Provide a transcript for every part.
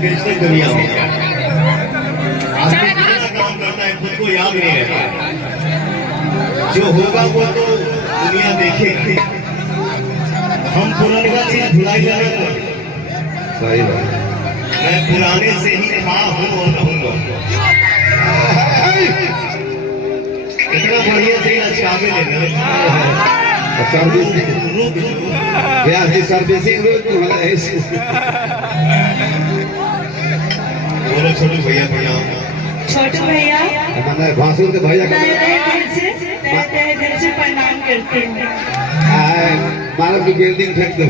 डिजिटल दुनिया हो गया, आदमी कितना काम करता है खुद को याद नहीं रहता। जो होगा वो तो दुनिया देखेगी। हम पुराने चीज भुलाई जाने को सही बात। मैं पुराने से ही था, हूँ और रहूंगा। इतना बढ़िया से अचकावे लेना सर्विसिंग रोज तुम्हारा है। बोलो छोटू भैया भैया छोटू भैया हमारा भाषण तो भैया का तहे दिल से प्रणाम करते हैं। मारा भी बिल्डिंग फेंक दो।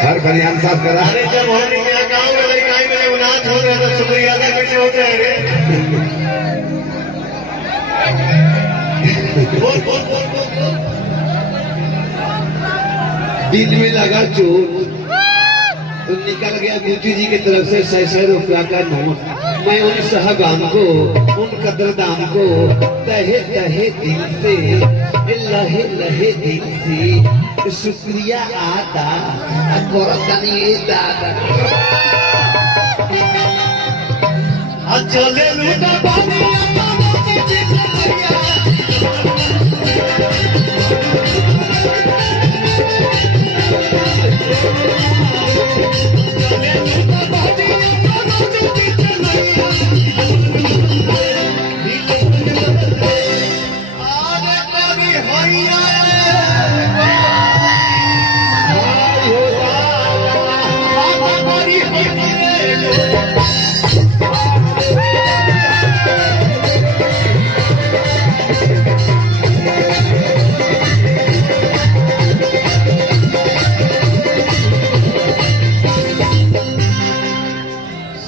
हर खलियान साफ करा। अरे जब हम मेरा गाँव में लड़काई में उनाज हो गया तो शुक्रिया अदा कैसे होते हैं रे? बोल बोल बोल बोल। दिल में लगा चोट तो निकल गया गुज्जू जी की तरफ से 600 रुपया का नोट। मैं उन साहबान को, उन कदरदान को तहे तहे दिल से, लहे लहे दिल से शुक्रिया आता करतनी दादा। चले लूटा पानी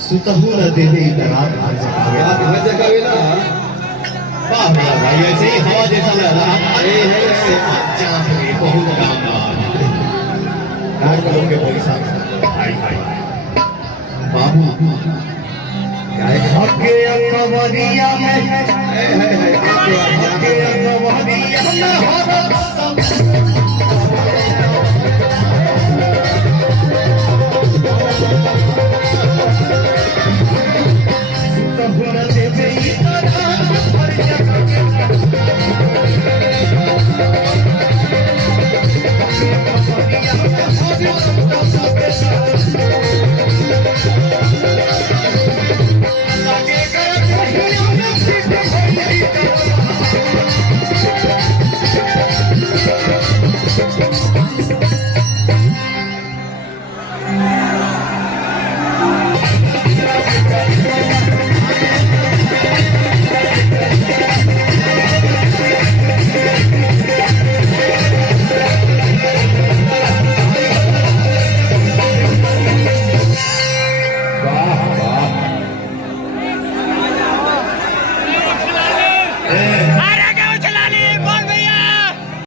सुतहु न देवे रात हर जगह ना। वाह मेरा भाई, ऐसे ही हवा जैसा लग रहा है। बहुत काम करोगे पैसा भाई भाई बाबू हके अकबरिया में हके अकबरिया में